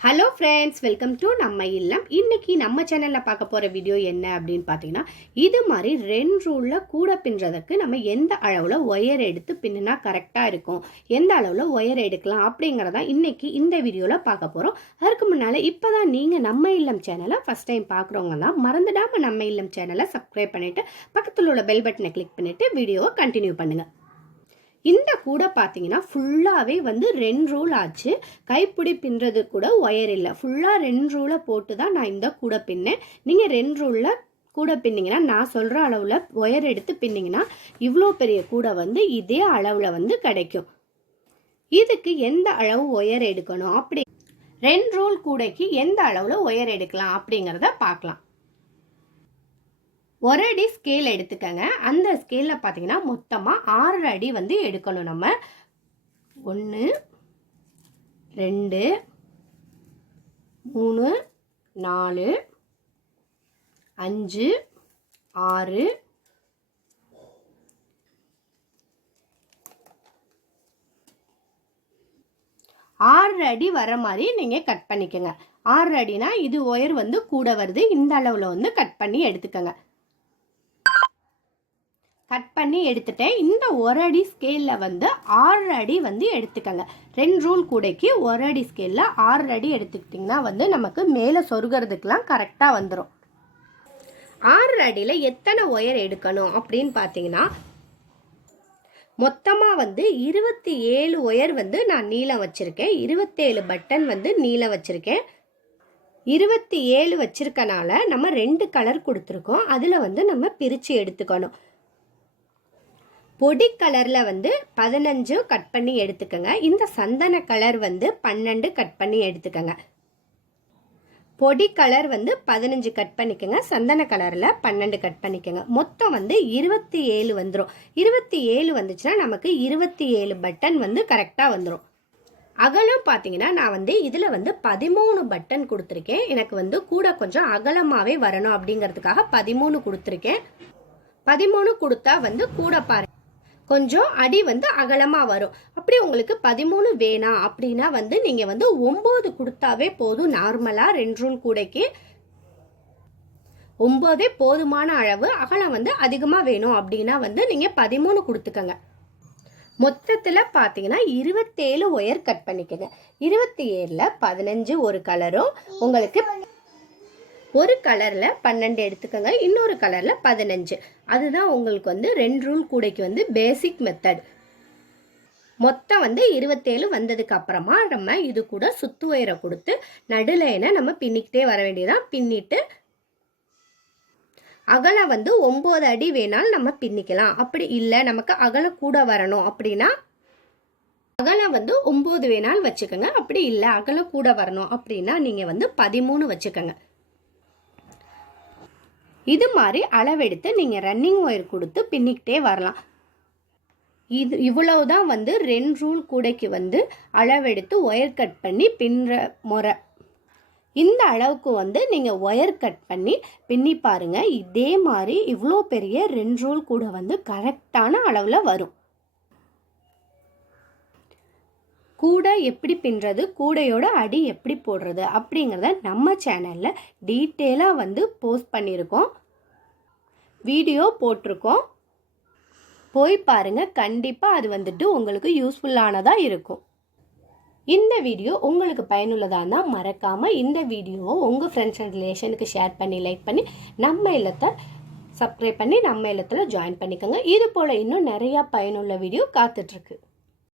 Hello friends welcome to நம்ம இல்லம். இன்னைக்கு நம்ம சேனலில் பார்க்க போகிற வீடியோ என்ன அப்படின்னு பார்த்தீங்கன்னா இது மாதிரி ரெண்டு ரூலில் கூட பின்னுறதுக்கு நம்ம எந்த அளவில் ஒயர் எடுத்து பின்னுனா கரெக்டாக இருக்கும்? எந்த அளவில் ஒயர் எடுக்கலாம் அப்படிங்கிறத இன்னைக்கு இந்த வீடியோவில் பார்க்க போகிறோம் அதுக்கு முன்னால் இப்போ தான் நீங்கள் நம்ம இல்லம் சேனலை ஃபஸ்ட் டைம் பார்க்குறவங்க தான் மறந்துடாமல் நம்ம இல்லம் சேனலை சப்ஸ்கிரைப் பண்ணிவிட்டு பக்கத்தில் உள்ள பெல் பட்டனை கிளிக் பண்ணிவிட்டு வீடியோவை கண்டினியூ பண்ணுங்கள் இந்த கூடை பார்த்தீங்கன்னா ஃபுல்லாகவே வந்து ரெண்டு ரூல் ஆச்சு. கைப்பிடி பின்னுறது கூட ஒயர் இல்லை. ஃபுல்லாக ரெண்டு ரூலை போட்டு தான் நான் இந்த கூடை பின்னேன். நீங்கள் ரெண்டு ரூலில் கூடை பின்னிங்கன்னா நான் சொல்கிற அளவில் ஒயர் எடுத்து பின்னிங்கன்னா இவ்வளோ பெரிய கூடை வந்து இதே அளவில் வந்து கிடைக்கும். இதுக்கு எந்த அளவு ஒயர் எடுக்கணும்? அப்படி ரெண்டு ரூல் கூடைக்கு எந்த அளவில் ஒயர் எடுக்கலாம் அப்படிங்கிறத பார்க்கலாம். ஒரு அடி ஸ்கேல் எடுத்துக்கங்க. அந்த ஸ்கேலில் பார்த்தீங்கன்னா மொத்தமாக ஆறு அடி வந்து எடுக்கணும் நம்ம. ஒன்று ரெண்டு மூணு நாலு அஞ்சு ஆறு ஆறு அடி வர மாதிரி நீங்கள் கட் பண்ணிக்கோங்க. ஆறு அடினா இது ஒயர் வந்து கூட வருது. இந்த அளவில் வந்து கட் பண்ணி எடுத்துக்கோங்க. கட் பண்ணி எடுத்துட்டேன். இந்த ஒரு அடி ஸ்கேலில் வந்து ஆறு அடி வந்து எடுத்துக்கங்க. ரெண்டு ரூல் கூடைக்கு ஒரு அடி ஸ்கேலில் ஆறு அடி எடுத்துக்கிட்டிங்கன்னா வந்து நமக்கு மேலே சொருகிறதுக்கெலாம் கரெக்டாக வந்துடும் ஆறு அடியில் எத்தனை ஒயர் எடுக்கணும் அப்படின்னு பார்த்தீங்கன்னா மொத்தமாக வந்து இருபத்தி ஏழு ஒயர் வந்து நான் நீளம் வச்சுருக்கேன். இருபத்தேழு பட்டன் வந்து நீளம் வச்சுருக்கேன். இருபத்தி ஏழு வச்சுருக்கனால நம்ம ரெண்டு கலர் கொடுத்துருக்கோம். அதில் வந்து நம்ம பிரித்து எடுத்துக்கணும். பொடி கலரில் வந்து பதினஞ்சு கட் பண்ணி எடுத்துக்கோங்க. இந்த சந்தன கலர் வந்து பன்னெண்டு கட் பண்ணி எடுத்துக்கோங்க. பொடி கலர் வந்து பதினஞ்சு கட் பண்ணிக்கோங்க. சந்தன கலரில் பன்னெண்டு கட் பண்ணிக்கோங்க. மொத்தம் வந்து இருபத்தி ஏழு வந்துடும் இருபத்தி ஏழு வந்துச்சுன்னா நமக்கு இருபத்தி ஏழு பட்டன் வந்து கரெக்டாக வந்துடும் அகலம் பார்த்தீங்கன்னா நான் வந்து இதில் வந்து பதிமூணு பட்டன் கொடுத்துருக்கேன். எனக்கு வந்து கூட கொஞ்சம் அகலமாகவே வரணும் அப்படிங்கிறதுக்காக பதிமூணு கொடுத்துருக்கேன். பதிமூணு கொடுத்தா வந்து கூட பாரு கொஞ்சம் அடி வந்து அகலமாக வரும். அப்படி உங்களுக்கு பதிமூணு வேணாம் அப்படின்னா வந்து நீங்கள் வந்து ஒம்பது கொடுத்தாவே போதும். நார்மலாக ரெண்டு ரூல் கூடைக்கு. ஒம்போதே போதுமான அளவு அகலம் வந்து அதிகமாக வேணும் அப்படின்னா வந்து நீங்கள் பதிமூணு கொடுத்துக்கங்க. மொத்தத்தில் பார்த்தீங்கன்னா இருபத்தேழு ஒயர் கட் பண்ணிக்கோங்க. இருபத்தி ஏழில் பதினஞ்சு ஒரு கலரும் உங்களுக்கு ஒரு கலரில் பன்னெண்டு எடுத்துக்கோங்க. இன்னொரு கலரில் பதினஞ்சு. அதுதான் உங்களுக்கு வந்து ரெண்டு ரூல் கூடைக்கு வந்து பேசிக் மெத்தட் மொத்தம் வந்து இருபத்தேழு வந்ததுக்கு அப்புறமா நம்ம இது கூட சுத்து உயரை கொடுத்து நடுலைனை நம்ம பின்னிக்கிட்டே வர வேண்டியதான் பின்னிட்டு அகலம் வந்து ஒம்பது அடி வேணாலும் நம்ம பின்னிக்கலாம். அப்படி இல்லை நமக்கு அகலம் கூட வரணும் அப்படின்னா அகலம் வந்து ஒம்பது வேணாலும் வச்சுக்கோங்க. அப்படி இல்லை அகலம் கூட வரணும் அப்படின்னா நீங்கள் வந்து பதிமூணு வச்சுக்கோங்க. இது மாதிரி அளவெடுத்து நீங்கள் ரன்னிங் ஒயர் கொடுத்து பின்னிக்கிட்டே வரலாம். இது இவ்வளவு தான் வந்து ரெண்டு ரூல் கூடைக்கு வந்து அளவெடுத்து ஒயர் கட் பண்ணி பின்னுற முறை. இந்த அளவுக்கு வந்து நீங்கள் ஒயர் கட் பண்ணி பின்னி பாருங்கள் இதே மாதிரி இவ்வளோ பெரிய ரெண்டு ரூல் கூட வந்து கரெக்டான அளவில் வரும். கூடை எப்படி பின்னுறது கூடையோட அடி எப்படி போடுறது அப்படிங்கிறத நம்ம சேனலில் டீட்டெயிலாக வந்து போஸ்ட் பண்ணியிருக்கோம். வீடியோ போட்டிருக்கோம். போய் பாருங்கள் கண்டிப்பாக அது வந்துட்டு உங்களுக்கு யூஸ்ஃபுல்லானதாக இருக்கும். இந்த வீடியோ உங்களுக்கு பயனுள்ளதாக தான் மறக்காமல் இந்த வீடியோவை உங்கள் ஃப்ரெண்ட்ஸ் அண்ட் ரிலேஷனுக்கு ஷேர் பண்ணி லைக் பண்ணி நம்ம இல்லத்தை சப்ஸ்கிரைப் பண்ணி நம்ம இல்லத்தில் ஜாயின் பண்ணிக்கோங்க. இது போல் இன்னும் நிறையா பயனுள்ள வீடியோ காத்துட்ருக்கு